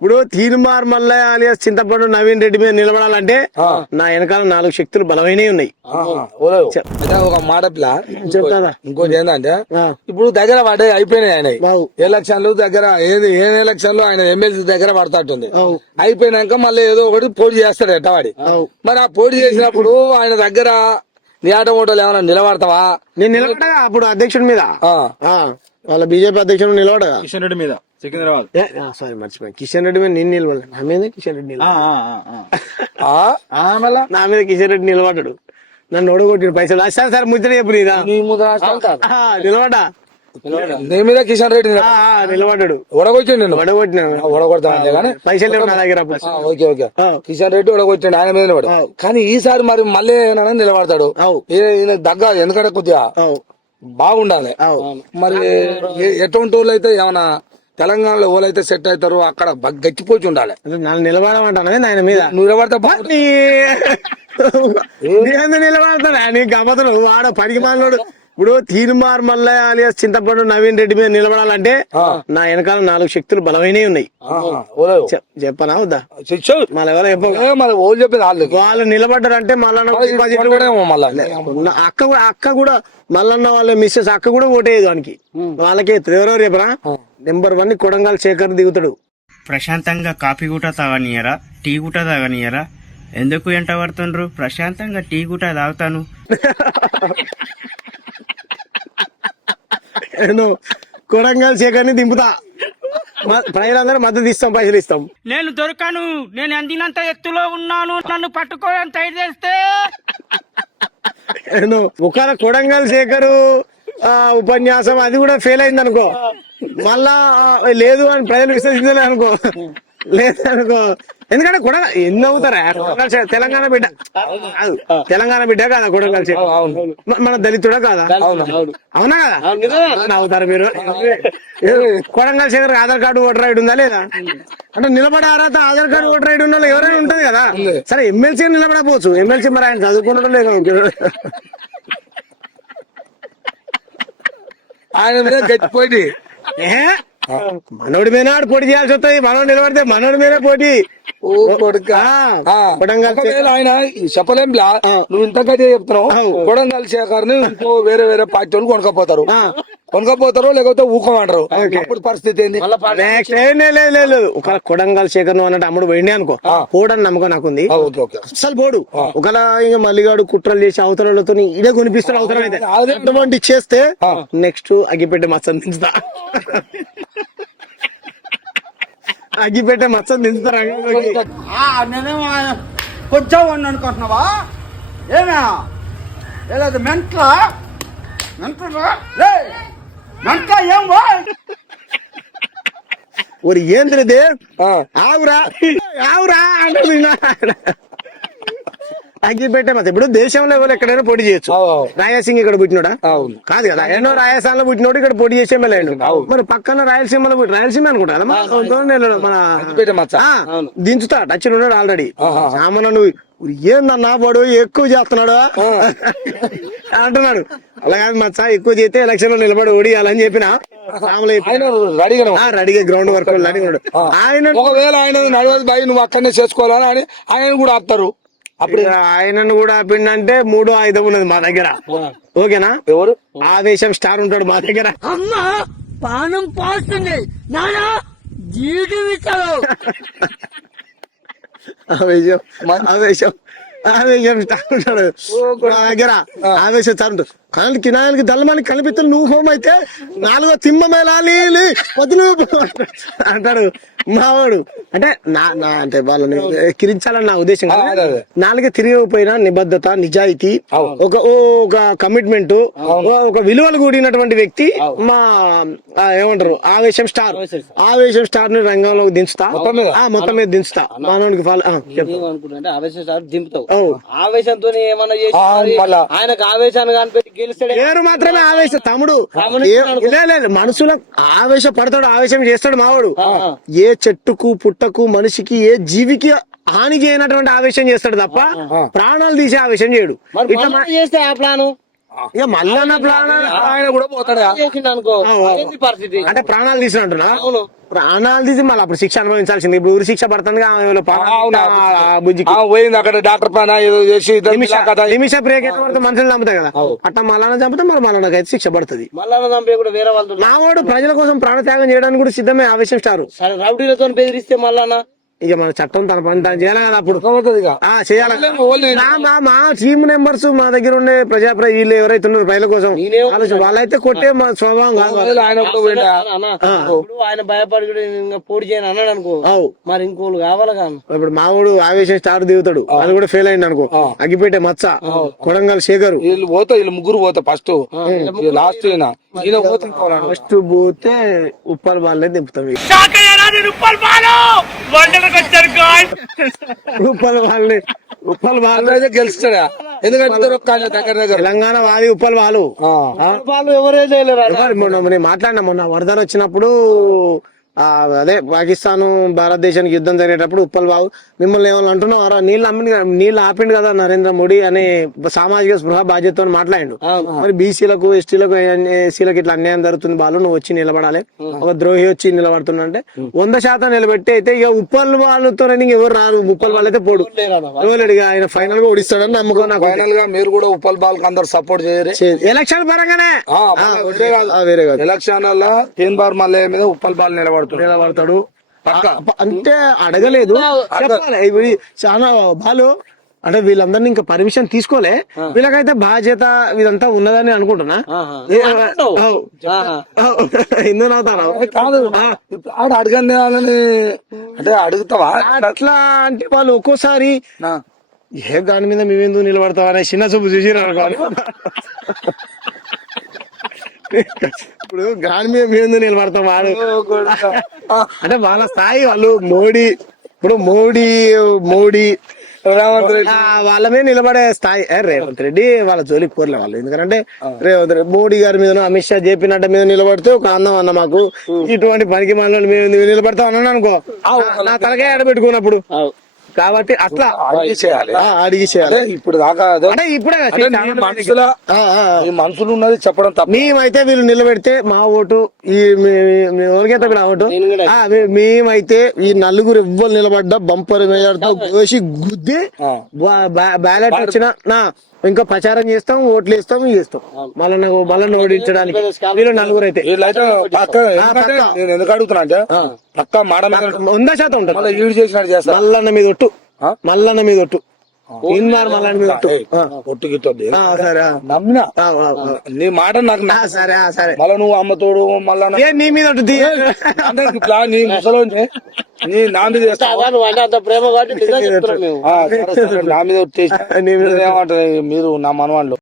ఇప్పుడు తీన్మార్ మల్లయ్య అలియాస్ చింతపండు నవీన్ రెడ్డి మీద నిలబడాలంటే నా వెనకాల 4 శక్తులు బలమైనవి ఉన్నాయి. ఒక మాట పిల్ల చెప్తారా? ఇంకోటి ఏంటంటే ఇప్పుడు దగ్గర పడే అయిపోయినాయి ఆయన ఎలక్షన్లు దగ్గర ఏం ఎలక్షన్లు ఆయన ఎమ్మెల్సీ దగ్గర పడతాటుంది. అయిపోయినాక మళ్ళీ ఏదో ఒకటి పోటీ చేస్తాడు ఎట్టవాడి. మరి ఆ పోటీ చేసినప్పుడు ఆయన దగ్గర నీ ఆట ఓటలు ఏమైనా నిలబడతావా? నేను నిలబడగా అప్పుడు అధ్యక్షుడి మీద వాళ్ళ బీజేపీ అధ్యక్షుడు నిలబడగా కిషన్ రెడ్డి మీద సికింద్రాబాద్. సారీ మర్చిపోయాను. కిషన్ రెడ్డి మీద నేను నిలబడలే. నా మీద కిషన్ రెడ్డి నా మీద కిషన్ రెడ్డి నిలబడ్డాడు. నన్ను ఓడగొట్టిన పైసలు వస్తాను సార్ ముద్ర చెప్పు నీదా నిలబడ్డా. నీ మీద కిషన్ రెడ్డి నిలబడ్డాడు. ఒడగొచ్చిండు నేను ఒడగొడతాను కానీ పైసలు లేవు నా దగ్గర. ఓకే ఓకే కిషన్ రెడ్డి ఒడగొచ్చిండు ఆయన మీద నిలబడు. కానీ ఈసారి మరి మళ్ళీ ఏమైనా నిలబడతాడు ఈయన దగ్గర. ఎందుకంటే కొద్దిగా బాగుండాలి. మరి ఎటువంటి వాళ్ళు అయితే ఏమైనా తెలంగాణలో ఎవరైతే సెట్ అవుతారో అక్కడ గట్టిపోచి ఉండాలి. నన్ను నిలబడమంటాను ఆయన మీద. నువ్వు నిలబడతా నిలబడతాడు నీ గమ్మతులు వాడ పనికి మాలోడు. ఇప్పుడు తీన్మార్ మల్లయ్య అలియాస్ చింతపండు నవీన్ రెడ్డి మీద నిలబడాలంటే నా వెనకాల 4 శక్తులు బలమైనవి ఉన్నాయి. చెప్పనా వద్దా? వాళ్ళు నిలబడ్డారంటే అక్క కూడా మల్లన్న వాళ్ళ మిస్సెస్ అక్క కూడా ఓటేయదు వానికి. వాళ్ళకి ఎవరో రేపరా నెంబర్ 1 కొడంగల్ శేఖర్ దిగుతాడు. ప్రశాంతంగా కాఫీ గుట తాగనియరా, టీ గుట తాగనియరా? ఎందుకు ఎంట పడుతుండ్రు? ప్రశాంతంగా టీ గుట తాగుతాను. కొడంగల్ శేఖర్ ని దింపుతా. ప్రజలందరూ మద్దతు ఇస్తాం, పైసలు ఇస్తాం. నేను దొరకను. నేను అందినంత ఎత్తులో ఉన్నాను. నన్ను పట్టుకోవడం ట్రై చేస్తే ఒకవేళ కొడంగల్ శేఖర్ ఉపన్యాసం అది కూడా ఫెయిల్ అయింది అనుకో, మళ్ళా లేదు అని ప్రజలు విశ్వసించలేదు అనుకో, లేదనుకో. ఎందుకంటే కొడంగల్ ఎన్ని అవుతారా? తెలంగాణ బిడ్డ, తెలంగాణ బిడ్డ కాదా కొడంగల్ శేఖర్? మన దళితుడా కాదా? అవునా కదా? అవుతారు మీరు. Kodangal Shekhar Aadhaar card voter ID ఉందా లేదా? అంటే నిలబడే అర్హత ఆధార్ కార్డు ఓటర్ ఐడి ఉన్న ఎవరైనా ఉంటది కదా. సరే ఎమ్మెల్సీ నిలబడకపోవచ్చు. ఎమ్మెల్సీ మరి ఆయన చదువుకుంటాడో లేదు. ఆయన మీద గట్టిపోయి మనోడి మీద పోటీ చేయాల్సి వస్తుంది. మనోడు నిలబడితే మనోడి మీద పోటీ. ఆయన చెప్పలేం. నువ్వు ఇంత గట్టిగా చెప్తున్నావు. కొడంగల్ శేఖర్ ని ఇంకో వేరే వేరే పార్టీ వాళ్ళు కొనకపోతారు లేకపోతే ఊకోమంటారు. అప్పుడు పరిస్థితి ఏంది? లేదు ఒక కొడంగల్ శేఖర్ నువ్వు అన్నట్టు అమ్ముడు పోయిండే అనుకో, పోడని నమ్మకం నాకుంది. అసలు పోడు. ఒకలా ఇంకా మల్లిగాడు కుట్రలు చేసి అవతలతో ఇదే కొనిపిస్తాడు. అవసరం అయితే అటువంటి చేస్తే నెక్స్ట్ అగ్గిపెట్టే మచ్చని దించుతా. అగ్గిపెట్టే మచ్చని దించుతారా? నేనేమో కొంచెం వాడిని అనుకుంటున్నావా? ఏమే ఏదో మెంట్లా ఏం ஒரு ఏంద్రది ఆవురా ఆవురా అంటే అగ్గిపెట్టే మచ్చ. ఇప్పుడు దేశంలో ఎవరు ఎక్కడైనా పోటీ చేయొచ్చు. రాయలసీమ ఇక్కడ పుట్టినోడా కాదు కదా? ఎన్నో రాయలసీమలో పుట్టినోడు ఇక్కడ పోటీ చేసే ఎమ్మెల్యేడు. మరి పక్కన రాయలసీమ అనుకుంటా కదా మన దించుతా. టచ్ ఉన్నాడు ఆల్రెడీ. సామాన్ నువ్వు ఏందన్నా వాడు ఎక్కువ చేస్తున్నాడు అంటున్నాడు. అలాగే మచ్చ ఎక్కువ చేస్తే ఎలక్షన్ లో నిలబడి ఓడియాలని చెప్పిన రెడీగా గ్రౌండ్ వర్క్ రెడీగా ఆయన. ఒకవేళ ఆయన నడవదు బాయ్ నువ్వు అక్కడనే చేసుకోవాలని అని ఆయన కూడా ఆపుతారు. అప్పుడు ఆయనను కూడా ఆపిండంటే 3 ఆయుధం ఉన్నది మా దగ్గర. ఓకేనా? ఎవరు? ఆవేశం స్టార్ ఉంటాడు మా దగ్గర. అమ్మా పానం పోస్తుంది నానా జీవితం ఆవేశం స్టార్ ఉంటాడు మా దగ్గర. ఆవేశం స్టార్ ఉంటాడు. కినాయాలకి దళమానికి కనిపిస్తుంది. నువ్వు హోమ్ అయితే 4వ తిమ్మమేలాలి వదులు అంటాడు మావాడు. అంటే అంటే వాళ్ళని కిరించాలని నా ఉద్దేశం. 4 తిరిగిపోయిన నిబద్ధత, నిజాయితీ, ఒక కమిట్మెంట్, ఒక విలువలు కూడినటువంటి వ్యక్తి మా ఏమంటారు ఆవేశం స్టార్. ఆవేశం స్టార్ ని రంగంలోకి దించుతా. మొత్తం మీద దించుతా. మానవునికి ఆవేశం స్టార్ దింపుతావు. ఆవేశంతో ఏమన్నా ఆయనకు ఆవేశాన్ని కనిపెట్టి పేరు మాత్రమే ఆవేశం. తమ్ముడు మనసులో ఆవేశపడతాడు, ఆవేశం చేస్తాడు మావాడు. ఏ చెట్టుకు పుట్టకు మనిషికి ఏ జీవికి హాని చేయనటువంటి ఆవేశం చేస్తాడు తప్ప ప్రాణాలు తీసే ఆవేశం చేయడు. చేస్తే ఆ ప్లాను ఇక మల్లన్న ప్లాన్ ఆయన కూడా పోతాడా చేసిండు అనుకో ఏంది పరిస్థితి అంటే ప్రాణాలు తీసిన అంటున్నా అవును ప్రాణాలు తీసి మళ్ళీ అప్పుడు శిక్ష అనుభవించాల్సింది. ఇప్పుడు ఊరి శిక్ష పడుతుంది బుజ్జికి పోయింది అక్కడ డాక్టర్ పైన ఏదో చేసి నిమిష బ్రేక్ ఎట్లా పడితే మనుషులు చంపుతాయి కదా, అట్లా మల్లన్న చంపితే మరి మల్లన్నకి అయితే శిక్ష పడుతుంది. మళ్ళా చంపే కూడా వేరే వాళ్ళతో మావాడు ప్రజల కోసం ప్రాణత్యాగం చేయడానికి కూడా సిద్ధమే. ఆవేశం స్టార్ సరే రౌడీలతో బెదిరిస్తే మళ్ళా ఇక మన చట్టం తన పని తను చేయాలి కదా. అప్పుడు చేయాలి. మా టీమ్ మెంబర్స్ మా దగ్గర ఉండే వీళ్ళు ఎవరైతే ఉన్నారు ప్రజల కోసం వాళ్ళైతే కొట్టే మా స్వభావం కాదు. ఆయన భయపడి కూడా ఇంకా పోటీ చేయని అన్నాడు అనుకో మరి ఇంకోళ్ళు కావాలి కానీ ఇప్పుడు మావాడు ఆవేశం స్టార్ దిగుతాడు, అది కూడా ఫెయిల్ అయింది అనుకో. అగ్గిపేట మచ్చ, కొడంగల్ శేఖర్ వీళ్ళు ముగ్గురు పోతా ఫస్ట్ లాస్ట్ ఫస్ట్ పోతే ఉప్పల్ వాళ్ళే దింపుతాం. ఉప్పల్ వాళ్ళే గెలుస్తాడా ఎందుకంటే తెలంగాణ వాది ఉప్పల్ వాళ్ళు ఎవరే చేయలేరు. మొన్న మాట్లాడినా, మొన్న వరదలు వచ్చినప్పుడు అదే పాకిస్తాన్ భారతదేశానికి యుద్ధం జరిగేటప్పుడు ఉప్పల్ బాబు మిమ్మల్ని ఏమన్నా అంటున్నావు, నీళ్ళు ఆపిండు కదా నరేంద్ర మోడీ అనే సామాజిక స్పృహ బాధ్యతతో మాట్లాడిండు. మరి బీసీలకు ఎస్టీలకు ఎస్సీలకు ఇట్లా అన్యాయం జరుగుతుంది బాలు, నువ్వు వచ్చి నిలబడాలి, ఒక ద్రోహి వచ్చి నిలబడుతుండే 100% నిలబెట్టి అయితే ఇక ఉప్పల్ వాళ్ళతో ఎవరు రారు, ఉప్పల్ వాళ్ళైతే పోడు ఎవరు ఆయన ఫైనల్ గా ఓడిస్తాడని నమ్మకం నాకు. ఫైనల్ గా మీరు కూడా ఉప్పల్ బాల్ అందరు సపోర్ట్ చేయరు ఎలక్షన్ పరంగానే వేరే కాదు ఎలక్షన్ తీన్బార్ మల్లయ్య మీద ఉప్పల్ బాల్ నిలబడతాడు అంటే అడగలేదు చెప్పాలి. ఇప్పుడు చాలా బాలు అంటే వీళ్ళందరినీ ఇంకా పర్మిషన్ తీసుకోలే, వీళ్ళకైతే బాధ్యత ఇదంతా ఉన్నదని అనుకుంటున్నా. ఎందుకు అవుతాను కాదు ఆడ అడగండి అంటే అడుగుతావా అట్లా అంటే వాళ్ళు ఒక్కోసారి ఏ దాని మీద మేమెందుకు నిలబడతావా అనే చిన్న చూపు చూసిరా అనుకోవాలి. ఇప్పుడు గాని మీద మేము నిలబడతాం వాడు అంటే వాళ్ళ స్థాయి వాళ్ళు మోడీ ఇప్పుడు మోడీ రేవంత్ రెడ్డి వాళ్ళ మీద నిలబడే స్థాయి. రేవంత్ రెడ్డి వాళ్ళ జోలికి కోరలే వాళ్ళు, ఎందుకంటే రేవంత్ రెడ్డి మోడీ గారి మీద అమిత్ షా జేపీ నడ్డా మీద నిలబడితే ఒక అందం అన్న మాకు ఇటువంటి పనికి మనల్ని మేము నిలబడతాం అన్నాను అనుకో, నా తలకాయ ఆడబెట్టుకున్నప్పుడు. కాబట్టి అట్లా అడిగి చేయాలి. ఇప్పుడు దాకా అంటే ఇప్పుడే మనుషులు ఉన్నది చెప్పడం తప్ప. మేమైతే వీళ్ళు నిలబెడితే మా ఓటు ఈ ఎవరికైతే కూడా ఓటు మేమైతే ఈ నలుగురు ఎవ్వరు నిలబడ్డా బంపర్ మేయర్తో కోసి గుద్ది బ్యాలెట్ వచ్చిన ఇంకా ప్రచారం చేస్తాం, ఓట్లు వేస్తాం, చేస్తాం మళ్ళీ ఓడించడానికి. వీళ్ళు నలుగురు అయితే నేను ఎందుకు అడుగుతున్నా అంటే పక్క మాట 100% ఉంటుంది. ఈడు చేసినట్టు చేస్తా మల్లన్న మీద ఒట్టు మల్లన్న మీద ఒట్టు మల్లన్న మీద ఒట్టు ఒట్టు గిట్టొద్దు సరే నమ్మినా నీ మాట నాకు సరే సరే మళ్ళా నువ్వు అమ్మతోడు మళ్ళా నీ మీద ఒట్టు నీ ముసలో నీ నా మీద అంత ప్రేమ నా మీద ఒట్టేసి ఏమంటారు మీరు నా మనవాళ్ళు